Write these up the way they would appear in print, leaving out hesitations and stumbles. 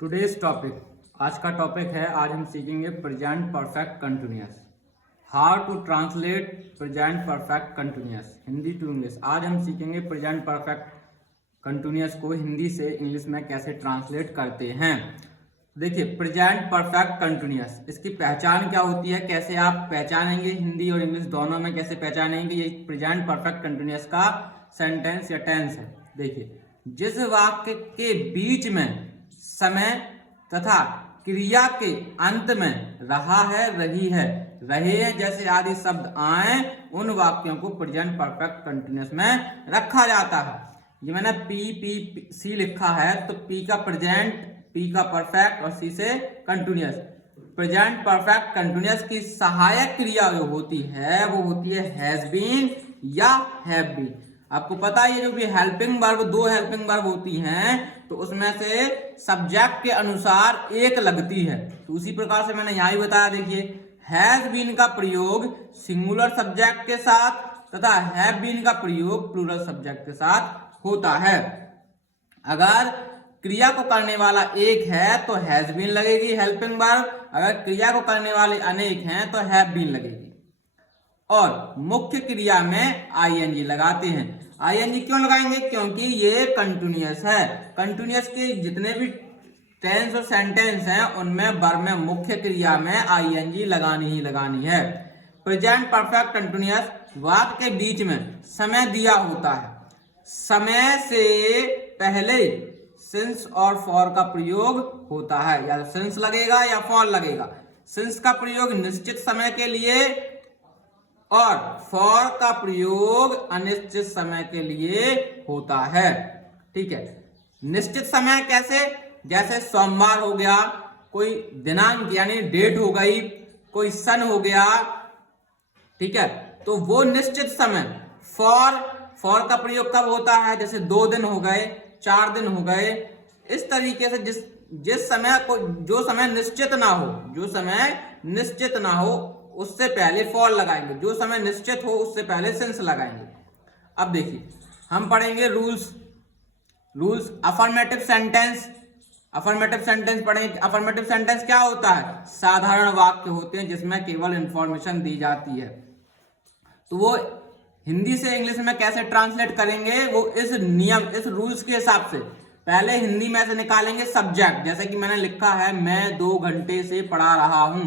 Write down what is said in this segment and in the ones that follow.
Today's topic, आज का topic है, आज हम सीखेंगे present perfect continuous. How to translate present perfect continuous Hindi to English. आज हम सीखेंगे प्रेजेंट परफेक्ट कंटिन्यूअस को हिंदी से इंग्लिश में कैसे ट्रांसलेट करते हैं। देखिए, प्रेजेंट परफेक्ट कंटिन्यूअस, इसकी पहचान क्या होती है, कैसे आप पहचानेंगे, हिंदी और इंग्लिश दोनों में कैसे पहचानेंगे। ये प्रेजेंट परफेक्ट कंटिन्यूअस का सेंटेंस या टेंस है। देखिए, जिस वाक्य के बीच में समय तथा क्रिया के अंत में रहा है, रही है, रहे हैं जैसे आदि शब्द आए, उन वाक्यों को प्रेजेंट परफेक्ट कंटिन्यूअस में रखा जाता है। ये मैंने पी सी लिखा है, तो पी का प्रेजेंट, पी का परफेक्ट और सी से कंटिन्यूअस। प्रेजेंट परफेक्ट कंटिन्यूअस की सहायक क्रिया जो होती है वो होती है हैज बीन या हैव बीन। आपको पता है, ये जो भी हेल्पिंग वर्ब, दो हेल्पिंग वर्ब होती हैं, तो उसमें से सब्जेक्ट के अनुसार एक लगती है। तो उसी प्रकार से मैंने यहां ही बताया। देखिए, हैज बीन का प्रयोग सिंगुलर सब्जेक्ट के साथ तथा हैव बीन का प्रयोग प्लूरल सब्जेक्ट के साथ होता है। अगर क्रिया को करने वाला एक है तो हैज बीन लगेगी हेल्पिंग वर्ब, अगर क्रिया को करने वाले अनेक हैं तो हैव बीन लगेगी। और मुख्य क्रिया में आईएनजी लगाते हैं। आईएनजी क्यों लगाएंगे? क्योंकि ये कंटिन्यूअस है। कंटिन्यूअस के जितने भी टेंस और सेंटेंस हैं उनमें वर्ब में मुख्य क्रिया में आईएनजी लगानी ही लगानी है। प्रेजेंट परफेक्ट कंटिन्यूअस वाक्य के बीच में समय दिया होता है। समय से पहले सिंस और फॉर का प्रयोग होता है, या सिंस लगेगा या फॉर लगेगा। सिंस का प्रयोग निश्चित समय के लिए और फॉर का प्रयोग अनिश्चित समय के लिए होता है। ठीक है, निश्चित समय कैसे? जैसे सोमवार हो गया, कोई दिनांक यानी डेट हो गई, कोई सन हो गया, ठीक है, तो वो निश्चित समय। फॉर का प्रयोग कब होता है? जैसे 2 दिन हो गए, 4 दिन हो गए। इस तरीके से जिस समय को, जो समय निश्चित ना हो, जो समय निश्चित ना हो उससे पहले फॉर लगाएंगे, जो समय निश्चित हो उससे पहले सिंस लगाएंगे। अब देखिए, हम पढ़ेंगे rules. Affirmative sentence, affirmative sentence पढ़ेंगे। अफर्मेटिव सेंटेंस क्या होता है? साधारण वाक्य होते हैं जिसमें केवल इंफॉर्मेशन दी जाती है। तो वो हिंदी से इंग्लिश में कैसे ट्रांसलेट करेंगे, वो इस नियम, इस रूल्स के हिसाब से पहले हिंदी में से निकालेंगे सब्जेक्ट। जैसे कि मैंने लिखा है, मैं 2 घंटे से पढ़ा रहा हूं,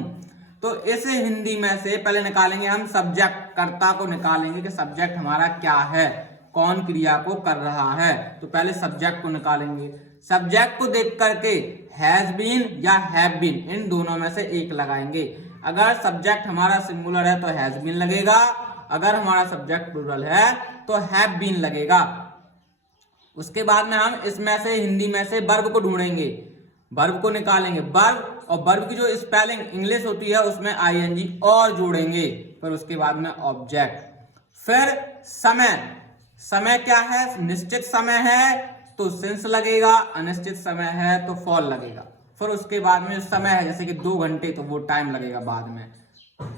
तो इस हिंदी में से पहले निकालेंगे हम सब्जेक्ट, कर्ता को निकालेंगे कि सब्जेक्ट हमारा क्या है, कौन क्रिया को कर रहा है। तो पहले सब्जेक्ट को निकालेंगे। सब्जेक्ट को देख करके हैज बीन या हैव बीन, इन दोनों में से एक लगाएंगे। अगर सब्जेक्ट हमारा सिंगुलर है तो हैज बीन लगेगा, अगर हमारा सब्जेक्ट प्लूरल है तो हैव बीन लगेगा। उसके बाद में हम इसमें से, हिंदी में से वर्ब को ढूंढेंगे, वर्ब को निकालेंगे। वर्ब और वर्ब की जो स्पेलिंग इंग्लिश होती है उसमें आईएनजी और जोड़ेंगे। फिर उसके बाद में ऑब्जेक्ट। फिर समय क्या है? निश्चित समय है तो सिंस लगेगा, अनिश्चित समय है तो फॉर लगेगा। फिर उसके बाद में समय है, जैसे कि 2 घंटे, तो वो टाइम लगेगा बाद में।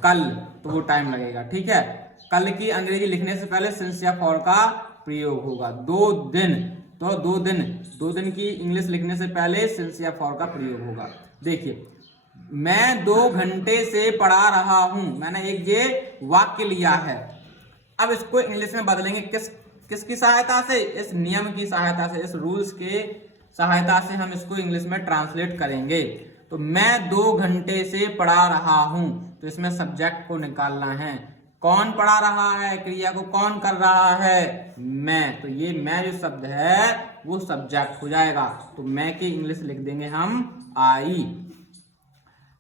कल, तो वो टाइम लगेगा। ठीक है, कल की अंग्रेजी लिखने से पहले सिंस या फॉर का प्रयोग होगा। 2 दिन, तो 2 दिन की इंग्लिश लिखने से पहले सिंस या फॉर का प्रयोग होगा। देखिए, मैं 2 घंटे से पढ़ा रहा हूं, मैंने एक ये वाक्य लिया है। अब इसको इंग्लिश में बदलेंगे किसकी सहायता से? इस नियम की सहायता से, इस रूल्स के सहायता से हम इसको इंग्लिश में ट्रांसलेट करेंगे। तो मैं 2 घंटे से पढ़ा रहा हूं, तो इसमें सब्जेक्ट को निकालना है। कौन पढ़ा रहा है? क्रिया को कौन कर रहा है? मैं। तो ये मैं जो शब्द है वो सब्जेक्ट हो जाएगा। तो मैं की इंग्लिश लिख देंगे हम आई।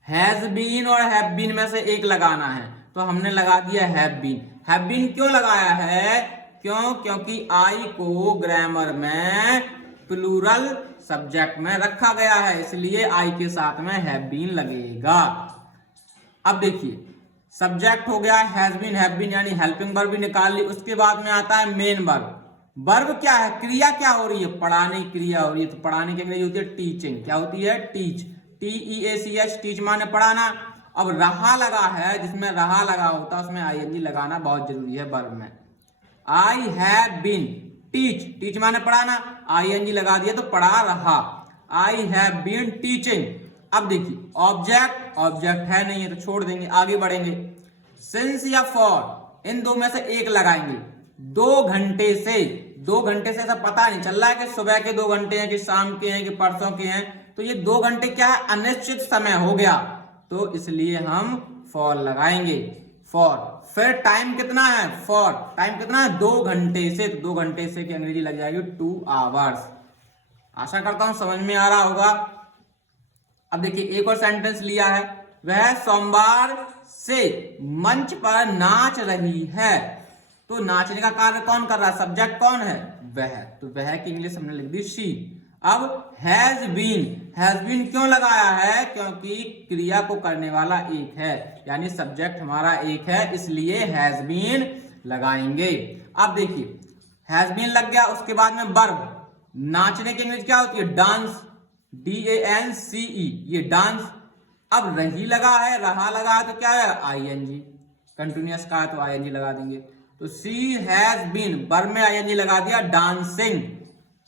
हैज बीन और हैव बीन में से एक लगाना है, तो हमने लगा दिया हैव बीन। हैव बीन क्यों लगाया है? क्योंकि आई को ग्रामर में प्लूरल सब्जेक्ट में रखा गया है, इसलिए आई के साथ में हैव बीन लगेगा। अब देखिए, सब्जेक्ट हो गया, हैज बीन, हैव बीन यानी हेल्पिंग वर्ब भी निकाल ली। उसके बाद में आता है मेन वर्ब। वर्ब क्या है? क्रिया क्या हो रही है? पढ़ाने की क्रिया हो रही है। तो पढ़ाने की अंग्रेजी होती है टीचिंग। क्या होती है? टीच, TEACH, टीच माने पढ़ाना। अब रहा लगा है, जिसमें रहा लगा होता है उसमें आईएनजी लगाना बहुत जरूरी है वर्ब में। I have been teach, teach माने पढ़ाना, आईएनजी लगा दिया तो पढ़ा रहा। I have been teaching. अब देखिए ऑब्जेक्ट है नहीं है तो छोड़ देंगे, आगे बढ़ेंगे। सिंस या फॉर, इन दो में से एक लगाएंगे। 2 घंटे से ऐसा पता नहीं चल रहा है कि सुबह के 2 घंटे हैं कि शाम के हैं कि परसों के हैं, तो ये 2 घंटे क्या है, अनिश्चित समय हो गया, तो इसलिए हम फॉर लगाएंगे, फॉर। फिर टाइम कितना है, फॉर टाइम कितना है, 2 घंटे से, तो 2 घंटे से की अंग्रेजी लग जाएगी 2 आवर्स। आशा करता हूं समझ में आ रहा होगा। अब देखिए एक और सेंटेंस लिया है, वह सोमवार से मंच पर नाच रही है। तो नाचने का कार्य कौन कर रहा है, सब्जेक्ट कौन है, वह, तो वह की इंग्लिश हमने लिख दी शी। अब हैज बीन क्यों लगाया है, क्योंकि क्रिया को करने वाला एक है, यानी सब्जेक्ट हमारा एक है, इसलिए हैज बीन लगाएंगे। अब देखिए हैज बीन लग गया, उसके बाद में वर्ब, नाचने की इंग्लिश क्या होती है, डांस, DANCE, ये डांस। अब रही लगा है, रहा लगा है, तो क्या है, ING, कंटिन्यूअस का है तो ING लगा देंगे। तो शी हैज बीन, वर्ब में ING लगा दिया, dancing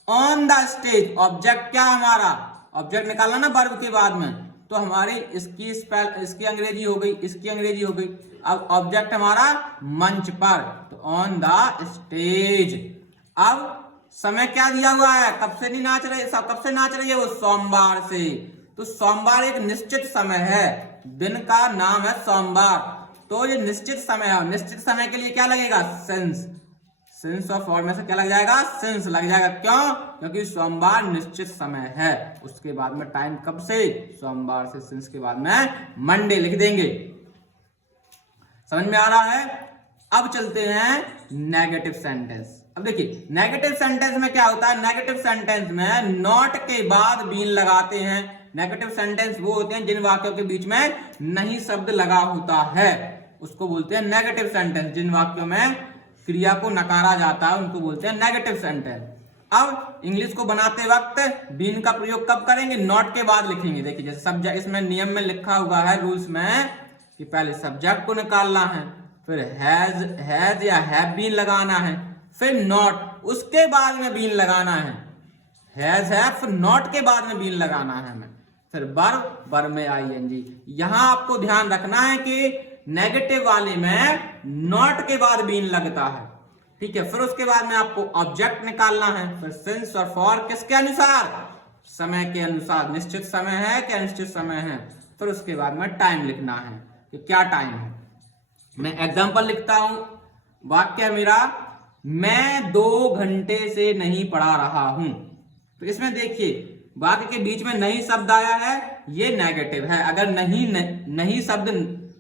on the stage. Object क्या हमारा, ऑब्जेक्ट निकालना ना वर्ब के बाद में, तो हमारी इसकी अंग्रेजी हो गई, इसकी अंग्रेजी हो गई। अब ऑब्जेक्ट हमारा मंच पर, तो ऑन द स्टेज। अब समय क्या दिया हुआ है, कब से नहीं नाच रहे, कब से नाच रही है वो, सोमवार से। तो सोमवार एक निश्चित समय है, दिन का नाम है सोमवार, तो ये निश्चित समय है। निश्चित समय के लिए क्या लगेगा, सिंस और फॉर में से क्या लग जाएगा, सिंस लग जाएगा। क्यों, क्योंकि सोमवार निश्चित समय है। उसके बाद में टाइम कब से, सोमवार से, सिंस के बाद में मंडे लिख देंगे। समझ में आ रहा है। अब चलते हैं नेगेटिव सेंटेंस। अब देखिए नेगेटिव सेंटेंस में क्या होता है, नेगेटिव सेंटेंस में नॉट के बाद बीन लगाते हैं। नेगेटिव सेंटेंस वो होते हैं जिन वाक्यों के बीच में नहीं शब्द लगा होता है, उसको बोलते हैं नेगेटिव सेंटेंस। जिन वाक्यों में क्रिया को नकारा जाता है उनको बोलते हैं नेगेटिव सेंटेंस। अब इंग्लिश को बनाते वक्त बीन का प्रयोग कब करेंगे, नॉट के बाद लिखेंगे। देखिए जैसे सब्जेक्ट, इसमें नियम में लिखा हुआ है रूल्स में कि पहले सब्जेक्ट को निकालना है, फिर हैज या हैव बीन लगाना है, फिर नॉट, उसके बाद में बीन लगाना है। हैज है, फिर नॉट के बाद में बीन लगाना है हमें, फिर वर्ब में ING। यहां आपको ध्यान रखना है कि नेगेटिव वाले में नॉट के बाद बीन लगता है, ठीक है। फिर उसके बाद में आपको ऑब्जेक्ट निकालना है, फिर सिंस और फॉर किसके अनुसार, समय के अनुसार, निश्चित समय है क्या अनिश्चित समय है। फिर उसके बाद में टाइम लिखना है कि क्या टाइम है। मैं एग्जांपल लिखता हूं, वाक्य मेरा, मैं 2 घंटे से नहीं पढ़ा रहा हूं। तो इसमें देखिए वाक्य के बीच में नहीं शब्द आया है, ये नेगेटिव है। अगर नहीं शब्द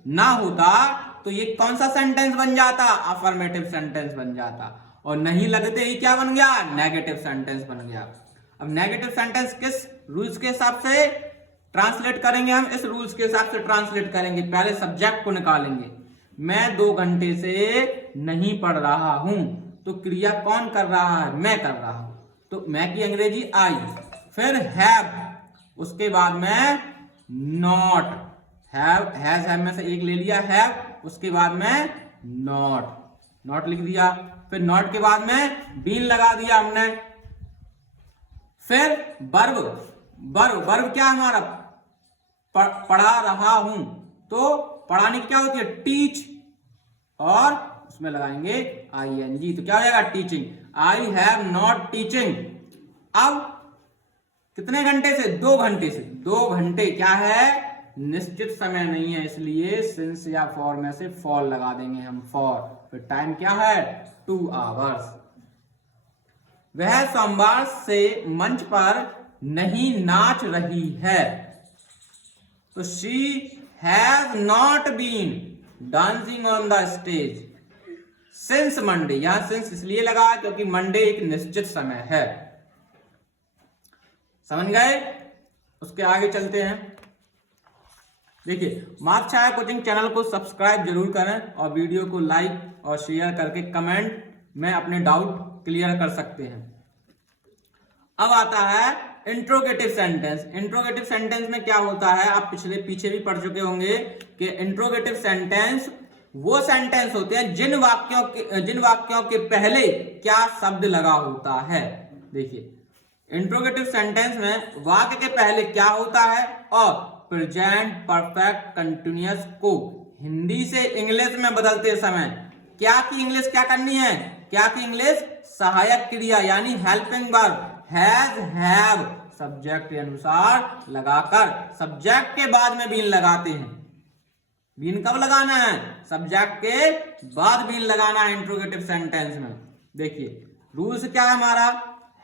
ना होता तो ये कौन सा सेंटेंस बन जाता, अफर्मेटिव सेंटेंस बन जाता, और नहीं लगते ही क्या बन गया, नेगेटिव सेंटेंस बन गया। अब नेगेटिव सेंटेंस किस रूल्स के हिसाब से ट्रांसलेट करेंगे, हम इस रूल्स के हिसाब से ट्रांसलेट करेंगे। पहले सब्जेक्ट को निकालेंगे, मैं 2 घंटे से नहीं पढ़ रहा हूं, तो क्रिया कौन कर रहा है, मैं कर रहा हूं, तो मैं की अंग्रेजी आई। फिर हैव, उसके बाद में नॉट, हैज में से एक ले लिया हैव, उसके बाद में नॉट लिख दिया। फिर नॉट के बाद में बीन लगा दिया हमने। फिर वर्ब क्या हमारा, पढ़ा रहा हूं, तो पढ़ाने की क्या होती है, टीच, और उसमें लगाएंगे ING, तो क्या हो जाएगा, teaching. I have not teaching. अब कितने घंटे से, 2 घंटे से। 2 घंटे क्या है, निश्चित समय नहीं है, इसलिए सिंस या फॉर में से फॉर लगा देंगे हम, फॉर। फिर टाइम क्या है, 2 आवर्स। वह सोमवार से मंच पर नहीं नाच रही है, तो she has not been dancing on the stage since Monday. यहां सिंस इसलिए लगा क्योंकि मंडे एक निश्चित समय है। समझ गए। उसके आगे चलते हैं। देखिए मार्क छाया कोचिंग चैनल को सब्सक्राइब जरूर करें और वीडियो को लाइक और शेयर करके कमेंट में अपने डाउट क्लियर कर सकते हैं। अब आता है इंट्रोगेटिव सेंटेंस। इंट्रोगेटिव सेंटेंस में क्या होता है, आप पीछे भी पढ़ चुके होंगे कि इंट्रोगेटिव सेंटेंस वो सेंटेंस होते हैं जिन वाक्यों के पहले क्या शब्द लगा होता है। देखिए इंट्रोगेटिव सेंटेंस में वाक्य के पहले क्या होता है और प्रेजेंट परफेक्ट कंटिन्यूअस को हिंदी से इंग्लिश में बदलते समय क्या की इंग्लिश क्या करनी है, क्या की इंग्लिश सहायक क्रिया यानी helping verb has have subject के अनुसार लगाकर सब्जेक्ट के बाद में बीन लगाते हैं। बीन कब लगाना है, सब्जेक्ट के बाद बीन लगाना है इंट्रोगेटिव सेंटेंस में। देखिए रूल्स क्या है हमारा,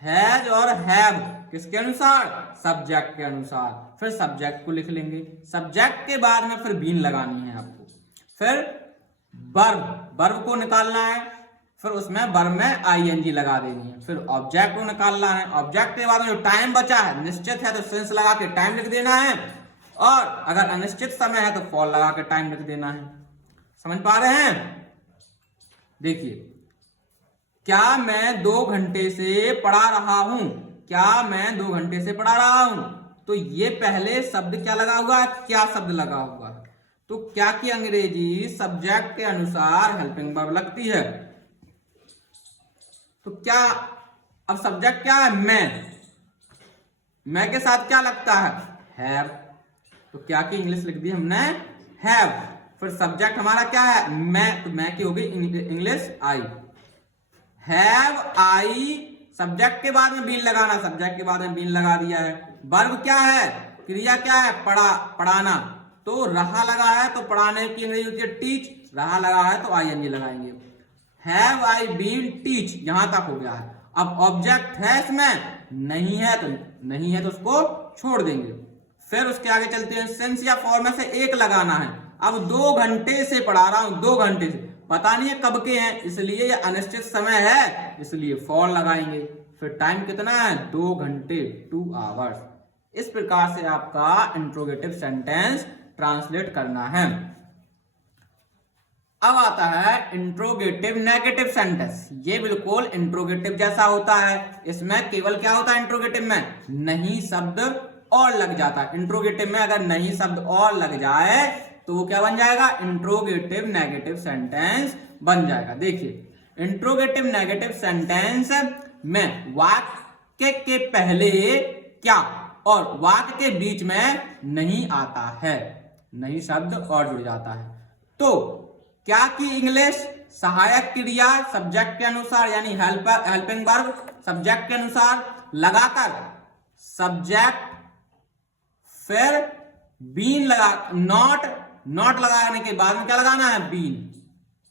हैज और हैव किसके अनुसार, सब्जेक्ट के अनुसार। फिर सब्जेक्ट को लिख लेंगे, सब्जेक्ट के बाद में फिर बीन लगानी है आपको। फिर वर्ब को निकालना है, फिर उसमें वर्ब में आईएनजी लगा देनी है। फिर ऑब्जेक्ट को निकालना है, ऑब्जेक्ट के बाद में जो टाइम बचा है निश्चित है तो सिंस लगा के टाइम लिख देना है, और अगर अनिश्चित समय है तो फॉर लगा के टाइम लिख देना है। समझ पा रहे हैं? देखिए क्या मैं 2 घंटे से पढ़ा रहा हूं, क्या मैं 2 घंटे से पढ़ा रहा हूं, तो ये पहले शब्द क्या लगा हुआ है, क्या शब्द लगा हुआ है। तो क्या की अंग्रेजी सब्जेक्ट के अनुसार हेल्पिंग वर्ब लगती है। तो क्या अब सब्जेक्ट क्या है, मैं के साथ क्या लगता है, हैव। तो क्या की इंग्लिश लिख दी हमने, हैव। फिर सब्जेक्ट हमारा क्या है, मैं, तो मैं की होगी English I. Have I subject के बाद में बीन लगाना, सब्जेक्ट के बाद में बीन लगा दिया है। वर्ब क्या है, क्रिया क्या है, पढ़ाना। तो रहा लगा है तो पढ़ाने की अंग्रेजी होती है टीच, रहा लगा है तो आईएनजी लगाएंगे। हैव आई बीन टीच, यहां तक हो गया है। अब ऑब्जेक्ट है इसमें, नहीं है तो उसको छोड़ देंगे। फिर उसके आगे चलते हैं, सिंस या फॉर में से एक लगाना है। अब 2 घंटे से पढ़ा रहा हूं, 2 घंटे से, पता नहीं है कब के हैं, इसलिए ये अनिश्चित समय है, इसलिए फॉर लगाएंगे। फिर टाइम कितना है, 2 घंटे 2 आवर्स। इस प्रकार से आपका इंट्रोगेटिव सेंटेंस ट्रांसलेट करना है। अब आता है इंट्रोगेटिव नेगेटिव सेंटेंस। ये बिल्कुल इंट्रोगेटिव जैसा होता है, इसमें केवल क्या होता है, इंट्रोगेटिव में नहीं शब्द और लग जाता है। इंट्रोगेटिव में अगर नहीं शब्द और लग जाए तो वो क्या बन जाएगा, इंट्रोगेटिव नेगेटिव सेंटेंस बन जाएगा। देखिए इंट्रोगेटिव नेगेटिव सेंटेंस में वाक्य के पहले क्या और वाक्य के बीच में नहीं आता है, नहीं शब्द और जुड़ जाता है। तो क्या की इंग्लिश सहायक क्रिया सब्जेक्ट के अनुसार यानी हेल्पिंग वर्ब सब्जेक्ट के अनुसार लगाकर सब्जेक्ट फिर बीन लगा, नॉट लगाने के बाद में क्या लगाना है, बीन।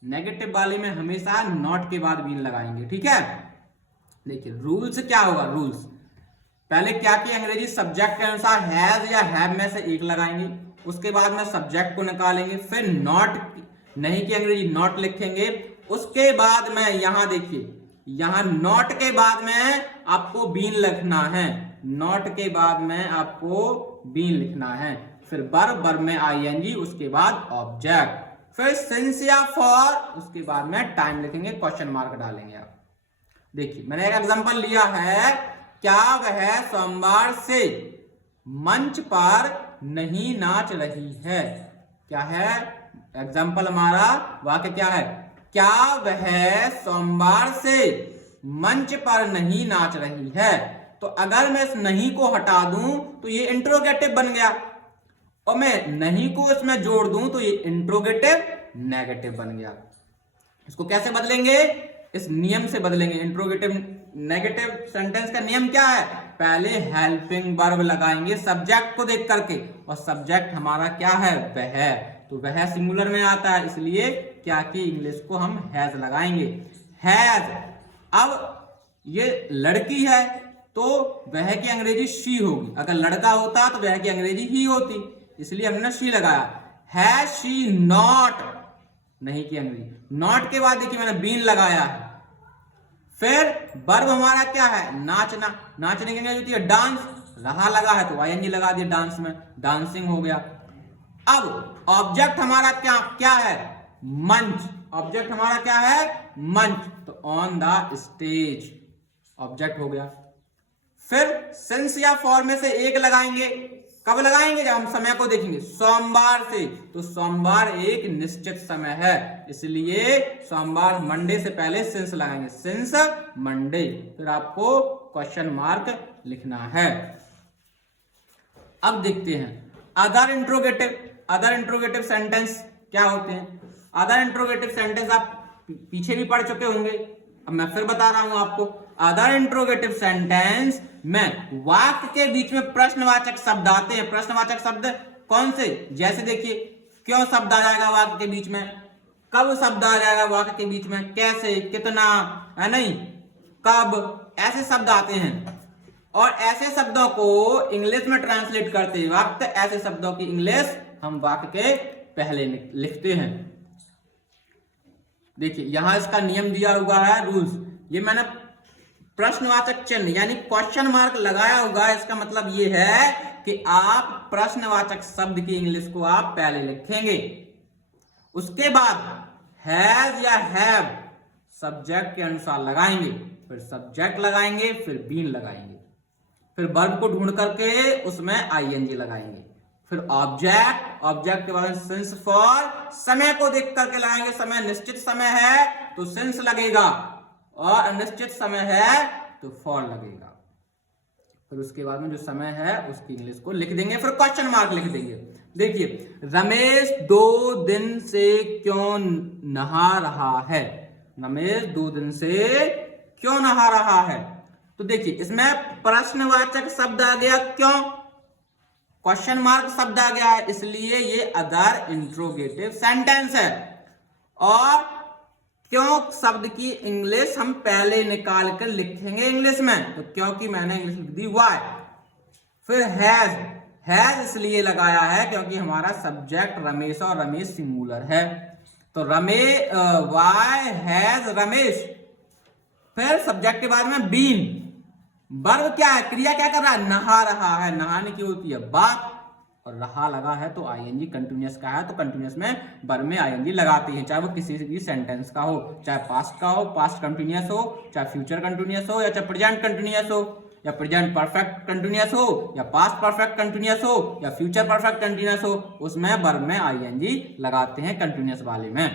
नेगेटिव वाले में हमेशा नॉट के बाद बीन लगाएंगे, ठीक है। देखिए रूल्स क्या होगा, रूल्स पहले क्या की अंग्रेजी सब्जेक्ट के अनुसार हैज या हैव में से एक लगाएंगे, उसके बाद में सब्जेक्ट को निकालेंगे, फिर नॉट नहीं की अंग्रेजी नॉट लिखेंगे। उसके बाद में यहां देखिए, यहां नॉट के बाद में आपको बीन लिखना है, नॉट के बाद में आपको बीन लिखना है। फिर वर्ब में आईएनजी, उसके बाद ऑब्जेक्ट, फिर सिंस या फॉर, उसके बाद में टाइम लिखेंगे, क्वेश्चन मार्क डालेंगे आप। देखिए मैंने एक एग्जांपल लिया है, क्या वह सोमवार से मंच पर नहीं नाच रही है। क्या है एग्जांपल हमारा, वाक्य क्या है, क्या वह सोमवार से मंच पर नहीं नाच रही है। तो अगर मैं इस नहीं को हटा दूं तो ये इंट्रोगेटिव बन गया, और मैं नहीं को इसमें जोड़ दूं तो ये इंट्रोगेटिव नेगेटिव बन गया। इसको कैसे बदलेंगे, इस नियम से बदलेंगे। इंट्रोगेटिव नेगेटिव सेंटेंस का नियम क्या है, पहले हेल्पिंग वर्ब लगाएंगे सब्जेक्ट को देख करके, और सब्जेक्ट हमारा क्या है, वह, तो वह सिंगुलर में आता है, इसलिए क्या की इंग्लिश को हम हैज लगाएंगे, हैज। अब ये लड़की है तो वह की अंग्रेजी शी होगी, अगर लड़का होता तो वह की अंग्रेजी ही होती, इसलिए हमने शी लगाया। हैज शी नॉट, नहीं की अंग्रेजी नॉट के बाद देखिए मैंने बीन लगाया है। फिर वर्ब हमारा क्या है, नाचना, नाचने की अंग्रेजी होती है डांस, रहा लगा है तो आईएनजी लगा दिया डांस में, डांसिंग हो गया। अब ऑब्जेक्ट हमारा क्या है, मंच, ऑब्जेक्ट हमारा क्या है, मंच, तो ऑन द स्टेज ऑब्जेक्ट हो गया। फिर सिंस या फॉर में से एक लगाएंगे, कब लगाएंगे, जब हम समय को देखेंगे, सोमवार से, तो सोमवार एक निश्चित समय है, इसलिए सोमवार मंडे से पहले सिंस लगाएंगे, सिंस मंडे। फिर आपको क्वेश्चन मार्क लिखना है। अब देखते हैं अदर इंट्रोगेटिव सेंटेंस क्या होते हैं। अदर इंट्रोगेटिव सेंटेंस आप पीछे भी पढ़ चुके होंगे, अब मैं फिर बता रहा हूं आपको। अदर इंट्रोगेटिव सेंटेंस में वाक्य के बीच में प्रश्नवाचक शब्द आते हैं। प्रश्नवाचक शब्द कौन से, जैसे देखिए क्यों शब्द आ जाएगा वाक्य के बीच में, कब शब्द आ जाएगा वाक्य के बीच में, कैसे, कितना, है नहीं, कब, ऐसे शब्द आते हैं। और ऐसे शब्दों को इंग्लिश में ट्रांसलेट करते वक्त ऐसे शब्दों की इंग्लिश हम वाक्य के पहले लिखते हैं। देखिए यहां इसका नियम दिया हुआ है, रूल्स। ये मैंने प्रश्नवाचक चिन्ह यानी क्वेश्चन मार्क लगाया होगा, इसका मतलब ये है कि आप प्रश्नवाचक शब्द की इंग्लिश को आप पहले लिखेंगे। उसके बाद हैज या हैव सब्जेक्ट के अनुसार लगाएंगे, फिर सब्जेक्ट लगाएंगे, फिर बीन लगाएंगे, फिर वर्ब को ढूंढ करके उसमें आईएनजी लगाएंगे, फिर ऑब्जेक्ट के बाद सिंस फॉर समय को देख करके लगाएंगे। समय निश्चित समय है तो सिंस लगेगा और अनिश्चित समय है तो फॉर लगेगा। फिर उसके बाद में जो समय है उसकी इंग्लिश को लिख देंगे, फिर क्वेश्चन मार्क लिख देंगे। देखिए रमेश 2 दिन से क्यों नहा रहा है। रमेश 2 दिन से क्यों नहा रहा है, तो देखिए इसमें प्रश्नवाचक शब्द आ गया क्यों, क्वेश्चन मार्क शब्द आ गया है, इसलिए ये अदर इंट्रोगेटिव सेंटेंस है। और क्यों शब्द की इंग्लिश हम पहले निकाल कर लिखेंगे इंग्लिश में, तो क्योंकि मैंने इंग्लिश लिख दी वाई। फिर हैज इसलिए लगाया है क्योंकि हमारा सब्जेक्ट रमेश और रमेश सिंगुलर है, तो वाई हैज रमेश। फिर सब्जेक्ट के बाद में बीन, वर्ब क्या है, क्रिया क्या कर रहा है, नहा रहा है। नहाने की होती है बात, और रहा लगा है तो आईएनजी कंटिन्यूअस का है तो कंटिन्यूअस में वर्ब में आईएनजी लगाते हैं, चाहे वो किसी भी सेंटेंस का हो, चाहे पास्ट का हो, पास्ट कंटिन्यूअस हो, चाहे फ्यूचर कंटिन्यूअस हो, या चाहे प्रेजेंट कंटिन्यूअस हो, या प्रेजेंट परफेक्ट कंटिन्यूअस हो, या पास्ट परफेक्ट कंटिन्यूअस हो, या फ्यूचर परफेक्ट कंटिन्यूअस हो, उसमें वर्ब में आईएनजी लगाते हैं कंटिन्यूअस वाले में।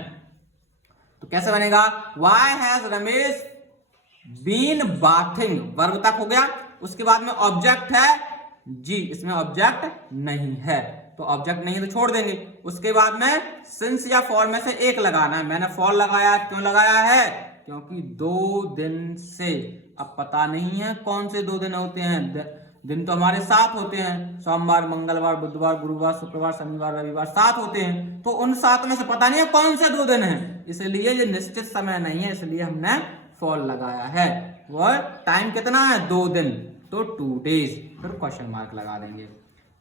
तो कैसे बनेगा, why has Ramesh been bathing, verb तक हो गया। उसके बाद में ऑब्जेक्ट है जी, इसमें ऑब्जेक्ट नहीं है तो ऑब्जेक्ट नहीं है तो छोड़ देंगे। उसके बाद में सिंस या फॉर में से एक लगाना है। मैंने फॉर लगाया, क्यों लगाया है, क्योंकि 2 दिन से, अब पता नहीं है कौन से 2 दिन होते हैं, दिन तो हमारे 7 होते हैं, सोमवार, मंगलवार, बुधवार, गुरुवार, शुक्रवार, शनिवार, रविवार 7 होते हैं, तो उन 7 में से पता नहीं है कौन से 2 दिन हैं, इसलिए ये निश्चित समय नहीं है, इसलिए हमने फॉर लगाया है। और टाइम कितना है, 2 दिन, तो 2 डेज, फिर क्वेश्चन मार्क लगा देंगे।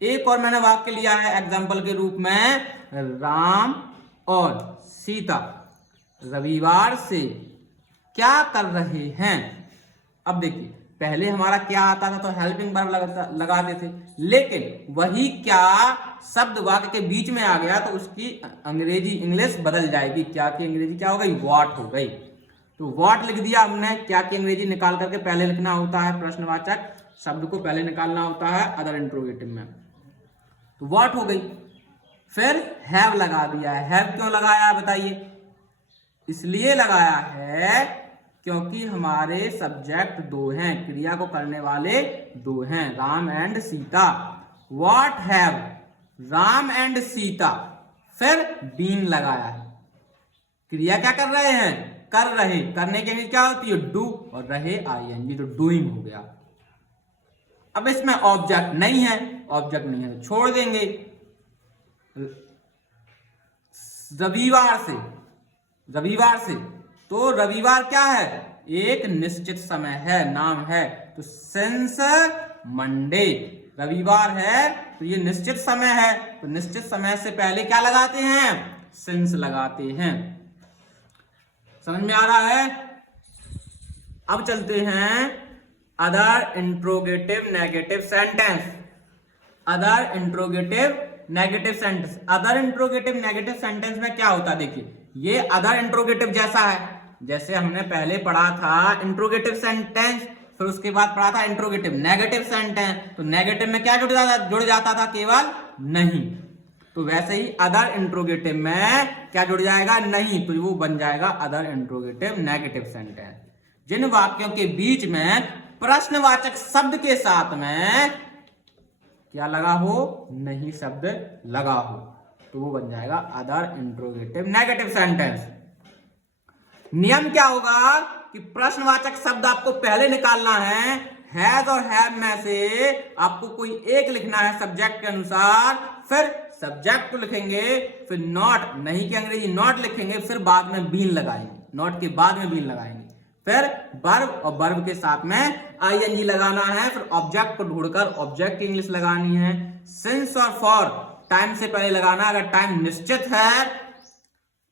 एक और मैंने वाक्य लिया है एग्जाम्पल के रूप में, राम और सीता रविवार से क्या कर रहे हैं। अब देखिए पहले हमारा क्या आता था तो हेल्पिंग वर्ब लगाते थे, लेकिन वही क्या शब्द वाक्य के बीच में आ गया तो उसकी अंग्रेजी इंग्लिश बदल जाएगी। क्या की अंग्रेजी क्या हो गई, व्हाट हो गई। तो व्हाट लिख दिया हमने, क्या की अंग्रेजी निकाल करके पहले लिखना होता है, प्रश्नवाचक शब्द को पहले निकालना होता है अदर इंट्रोगेटिव में, तो व्हाट हो गई। फिर हैव लगा दिया है। हैव क्यों लगाया है बताइए, इसलिए लगाया है क्योंकि हमारे सब्जेक्ट 2 हैं, क्रिया को करने वाले 2 हैं, Ram and Sita. What have Ram and Sita, फिर बीन लगाया है, क्रिया क्या कर रहे हैं, कर रहे, करने के लिए क्या होती है, डू, और रहे आईएनजी, तो डूइंग हो गया। अब इसमें ऑब्जेक्ट नहीं है, ऑब्जेक्ट नहीं है तो छोड़ देंगे। रविवार से, तो रविवार क्या है, एक निश्चित समय है, नाम है, तो सिंस मंडे, रविवार है तो ये निश्चित समय है, तो निश्चित समय से पहले क्या लगाते हैं, सिंस लगाते हैं। समझ में आ रहा है। अब चलते हैं other interrogative negative sentence. Other interrogative negative sentence, other interrogative negative sentence में क्या होता है, देखिए ये अदर इंट्रोगेटिव जैसा है, जैसे हमने पहले पढ़ा था इंट्रोगेटिव सेंटेंस, फिर उसके बाद पढ़ा था इंट्रोगेटिव नेगेटिव सेंटेंस। तो नेगेटिव में क्या जुड़ जाता था, केवल नहीं, तो वैसे ही अदर इंट्रोगेटिव में क्या जुड़ जाएगा, नहीं, तो वो बन जाएगा अदर इंट्रोगेटिव नेगेटिव सेंटेंस। जिन वाक्यों के बीच में प्रश्नवाचक शब्द के साथ में क्या लगा हो, नहीं शब्द लगा हो, तो वो बन जाएगा अदर इंट्रोगेटिव नेगेटिव सेंटेंस। नियम क्या होगा कि प्रश्नवाचक शब्द आपको पहले निकालना है, हैज और हैव में से आपको कोई एक लिखना है सब्जेक्ट के अनुसार, फिर सब्जेक्ट को लिखेंगे, फिर नॉट, नहीं की अंग्रेजी नॉट लिखेंगे, फिर बाद में बीन लगाएंगे, नॉट के बाद में बीन लगाएंगे, फिर वर्ब और वर्ब के साथ में आईएनजी लगाना है, फिर ऑब्जेक्ट को ढूंढकर ऑब्जेक्ट की इंग्लिश लगानी है। सिंस और फॉर टाइम से पहले लगाना, अगर टाइम निश्चित है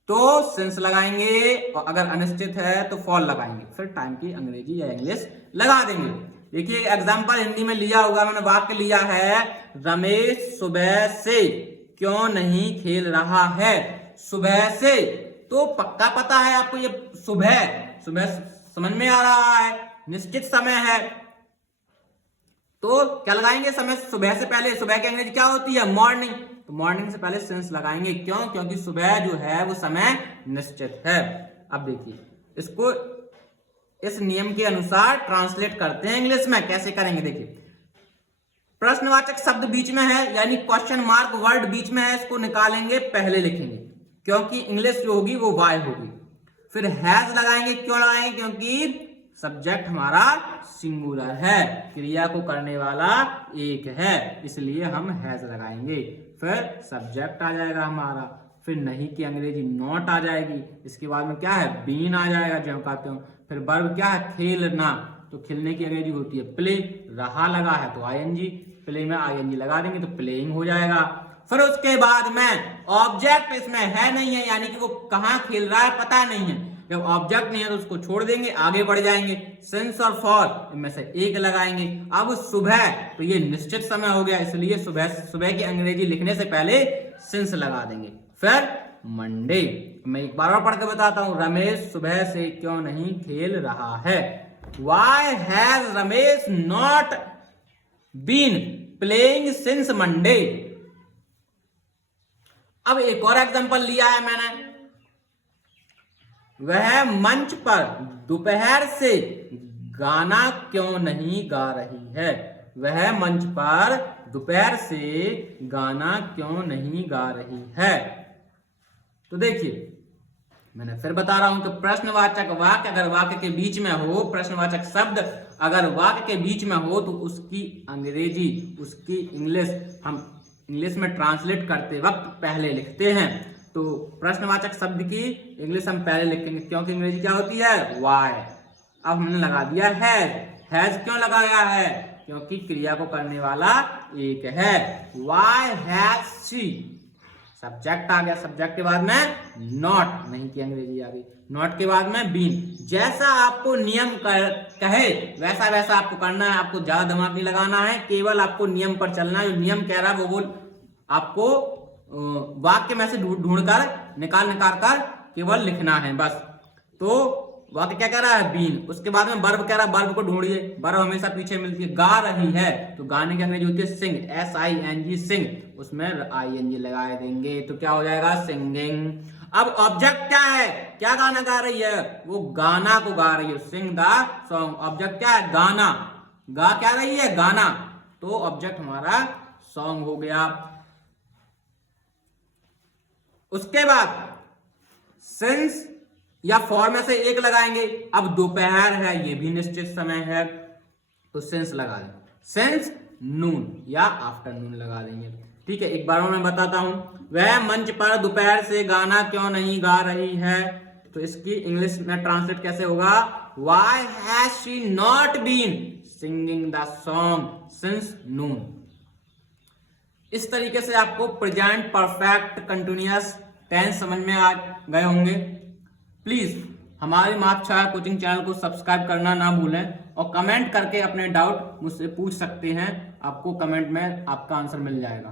तो सिंस लगाएंगे और अगर अनिश्चित है तो फॉर लगाएंगे, फिर टाइम की अंग्रेजी या इंग्लिश लगा देंगे। देखिए एग्जांपल हिंदी में लिया होगा, मैंने वाक्य लिया है, रमेश सुबह से क्यों नहीं खेल रहा है। सुबह से तो पक्का पता है आपको, ये सुबह सुबह समझ में आ रहा है, निश्चित समय है, तो क्या लगाएंगे समय, सुबह से पहले, सुबह की अंग्रेजी क्या होती है, मॉर्निंग, तो मॉर्निंग से पहले सिंस लगाएंगे। क्यों? क्योंकि सुबह जो है वो समय निश्चित है। अब देखिए इसको इस नियम के अनुसार ट्रांसलेट करते हैं इंग्लिश में, कैसे करेंगे देखिए। प्रश्नवाचक शब्द बीच में है, यानी क्वेश्चन मार्क वर्ड बीच में है, इसको निकालेंगे, पहले लिखेंगे, क्योंकि इंग्लिश जो होगी वो वाई होगी। फिर हैज लगाएंगे, क्यों लगाएंगे, क्योंकि सब्जेक्ट हमारा सिंगुलर है, क्रिया को करने वाला एक है, इसलिए हम हैज लगाएंगे। फिर सब्जेक्ट आ जाएगा हमारा, फिर नहीं की अंग्रेजी नॉट आ जाएगी, इसके बाद में क्या है, बीन आ जाएगा जो कहते हो। फिर वर्ब क्या है, खेलना, तो खेलने की अंग्रेजी होती है प्ले, रहा लगा है तो आईएनजी, प्ले में आईएनजी लगा देंगे तो प्लेइंग हो जाएगा। फिर उसके बाद में ऑब्जेक्ट इसमें है नहीं है, यानी कि वो कहाँ खेल रहा है पता नहीं है, जब ऑब्जेक्ट नहीं है तो उसको छोड़ देंगे, आगे बढ़ जाएंगे। सिंस और फॉर इनमें से एक लगाएंगे। अब सुबह, तो ये निश्चित समय हो गया, इसलिए सुबह की अंग्रेजी लिखने से पहले सिंस लगा देंगे। फिर मंडे, मैं एक बार और पढ़ के बताता हूं, रमेश सुबह से क्यों नहीं खेल रहा है। Why has Ramesh not been playing since Monday? अब एक और एग्जांपल लिया है मैंने, वह मंच पर दोपहर से गाना क्यों नहीं गा रही है। वह मंच पर दोपहर से गाना क्यों नहीं गा रही है। तो देखिए मैंने फिर बता रहा हूं कि प्रश्नवाचक वाक्य अगर वाक्य के बीच में हो, प्रश्नवाचक शब्द अगर वाक्य के बीच में हो तो उसकी अंग्रेजी, उसकी इंग्लिश हम इंग्लिश में ट्रांसलेट करते वक्त पहले लिखते हैं। तो प्रश्नवाचक शब्द की इंग्लिश हम पहले लिखेंगे, क्योंकि अंग्रेजी क्या होती है, वाई। अब हमने लगा दिया हैज। हैज क्यों लगाया है, क्योंकि क्रिया को करने वाला एक है। वाई हैज शी, सब्जेक्ट आ गया, सब्जेक्ट के बाद में नॉट, नहीं की अंग्रेजी आ गई, नॉट के बाद में बीन। जैसा आपको नियम कहे वैसा वैसा आपको करना है, आपको ज्यादा दिमाग नहीं लगाना है, केवल आपको नियम पर चलना है। जो नियम कह रहा है वो आपको वाक्य में से ढूंढ कर निकाल कर केवल लिखना है बस। तो वाक्य क्या कह रहा है, बीन, उसके बाद में वर्ब कह रहा है, वर्ब को ढूंढिए, वर्ब हमेशा पीछे मिलती है। गा रही है, तो गाने की अंग्रेजी होती है सिंग, SING सिंग, उसमें ING लगाए देंगे तो क्या हो जाएगा, सिंगिंग। अब ऑब्जेक्ट क्या है, क्या गाना गा रही है, वो गाना को गा रही है, सिंग द सॉन्ग। ऑब्जेक्ट क्या है, गाना, गा क्या रही है, गाना, तो ऑब्जेक्ट हमारा सॉन्ग हो गया। उसके बाद सिंस या फॉर में से एक लगाएंगे। अब दोपहर है, ये भी निश्चित समय है, तो सिंस लगा दें, सिंस नून या आफ्टरनून लगा देंगे। ठीक है, एक बार मैं बताता हूं, वह मंच पर दोपहर से गाना क्यों नहीं गा रही है, तो इसकी इंग्लिश में ट्रांसलेट कैसे होगा, Why has she not been singing the song since noon? इस तरीके से आपको प्रेजेंट परफेक्ट कंटिन्यूअस टेंस समझ में आ गए होंगे। प्लीज हमारे मार्क छाया कोचिंग चैनल को सब्सक्राइब करना ना भूलें और कमेंट करके अपने डाउट मुझसे पूछ सकते हैं, आपको कमेंट में आपका आंसर मिल जाएगा।